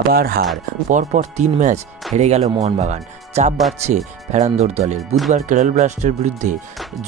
আবার হার, পরপর 3 ম্যাচ হেরে গেল মোহনবাগান। চাপ বাড়ছে ফেরান্দোর দলের। বুধবার কেরল ব্লাস্টের বিরুদ্ধে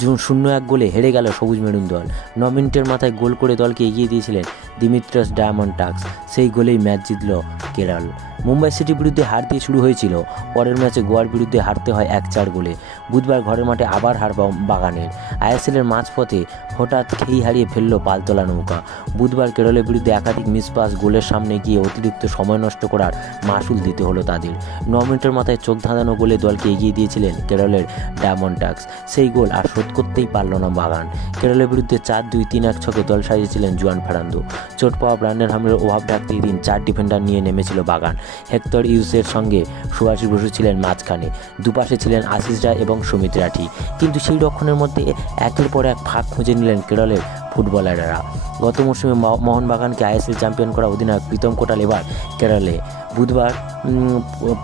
0-1 গোলে হেরে গেল সবুজ মেরুন দল। 9 মিনিটের মাথায় গোল করে দলকে এগিয়ে দিয়েছিলেন দিমিত্রিয়াস ডায়ামন্টাক্স। সেই গোলেই ম্যাচ জিতল কেরল। মুম্বাই সিটির বিরুদ্ধে হার দিয়ে শুরু হয়েছিল, পরের ম্যাচে গোয়ার বিরুদ্ধে হারতে হয় 1-4 গোলে। বুধবার ঘরের মাঠে আবার হার বাগানের। আইএসএলের মাঝপথে হঠাৎ খেই হারিয়ে ফেলল পালতোলা নৌকা। বুধবার কেরলের বিরুদ্ধে একাধিক মিসপাস, গোলের সামনে গিয়ে অতিরিক্ত সময় নষ্ট করার মাসুল দিতে হলো তাদের। 9 মিনিটের মাথায় চোখ ধাঁধানো গোলে দলকে এগিয়ে দিয়েছিলেন কেরলের ডায়মন্ডটাক্স। সেই গোল আর শোধ করতেই পারল না বাগান। কেরলের বিরুদ্ধে 4-2-3-1 ছকে দল সাজিয়েছিলেন জুয়ান ফেরান্দো। চোট পাওয়া ব্রান্ডন হামের অভাব ঢাকতে দিন 4 ডিফেন্ডার নিয়ে নেমেছিল বাগান। হেক্টর ইউসের সঙ্গে সুভাষিস বসু ছিলেন মাঝখানে, দুপাশে ছিলেন আশিস রায় এবং সুমিত রাঠি। কিন্তু সেই রক্ষণের মধ্যে একের পর এক ফাঁক খুঁজে নিলেন কেরলের ফুটবলাররা। গত মৌসুমে মোহনবাগানকে আইএসএল চ্যাম্পিয়ন করা অধিনায়ক প্রীতম কোটাল এবার কেরলে। বুধবার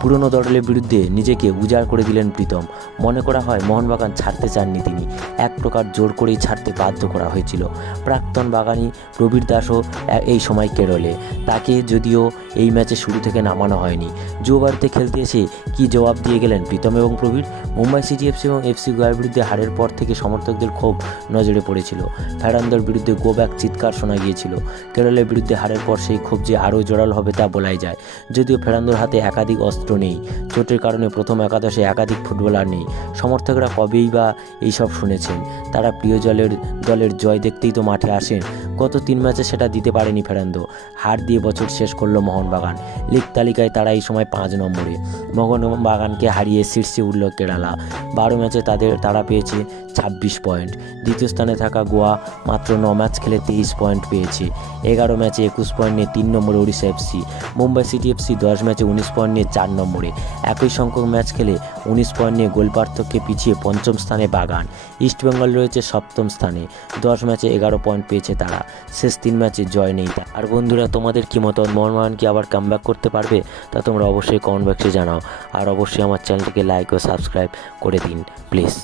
পুরনো দলের বিরুদ্ধে নিজেকে উজাড় করে দিলেন প্রীতম। মনে করা হয় মোহনবাগান ছাড়তে চাননি তিনি, এক প্রকার জোর করেই ছাড়তে বাধ্য করা হয়েছিল। প্রাক্তন বাগানি প্রবীর দাসও এই সময় কেরলে। তাকে যদিও এই ম্যাচে শুরু থেকে নামানো হয়নি। জুয়োবাড়িতে খেলতে এসে কী জবাব দিয়ে গেলেন প্রীতম এবং প্রবীর। মুম্বাই সিটি এফসি এবং এফসি গোয়ার বিরুদ্ধে হারের পর থেকে সমর্থকদের ক্ষোভ নজরে পড়েছিল। ফেরান্দোর বিরুদ্ধে গো ব্যাক চিৎকার শোনা গিয়েছিল। কেরলের বিরুদ্ধে হারের পর সেই ক্ষোভ যে আরও জোরালো হবে তা বলাই যায়। যদিও ফেরান্দোর হাতে একাধিক অস্ত্র নেই, চোটের কারণে প্রথম একাদশে একাধিক ফুটবলার নেই। সমর্থকরা কবেই বা এইসব শুনেছেন? তারা প্রিয় দলের জয় দেখতেই তো মাঠে আসেন। গত 3 ম্যাচে সেটা দিতে পারেনি ফেরান্দো। হার দিয়ে বছর শেষ করল মোহনবাগান। লিগ তালিকায় তারা এই সময় 5 নম্বরে। মোহনবাগানকে হারিয়ে শীর্ষে উঠল কেরালা। 12 ম্যাচে তারা পেয়েছে 26 পয়েন্ট। দ্বিতীয় স্থানে থাকা গোয়া মাত্র 9 ম্যাচ খেলে 23 পয়েন্ট পেয়েছে। 11 ম্যাচে 21 পয়েন্ট নিয়ে 3 নম্বরে Odisha FC. Mumbai city FC 10 ম্যাচে 19 পয়েন্ট নিয়ে 4 নম্বরে। একই সংখ্যক ম্যাচ খেলে 19 পয়েন্ট নিয়ে গোল পার্থক্যে পিছিয়ে 5ম স্থানে বাগান। ইস্টবেঙ্গল রয়েছে 7ম স্থানে, 10 ম্যাচে 11 পয়েন্ট পেয়েছে তারা। শেষ 3 ম্যাচে জয় নেই। আর বন্ধুরা, তোমাদের কি মত? মোহনবাগান কি আবার কামব্যাক করতে পারবে? তা তোমরা অবশ্যই কমেন্ট বক্সে জানাও। আর অবশ্যই আমার চ্যানেলটিকে লাইক ও সাবস্ক্রাইব করে দিন প্লিজ।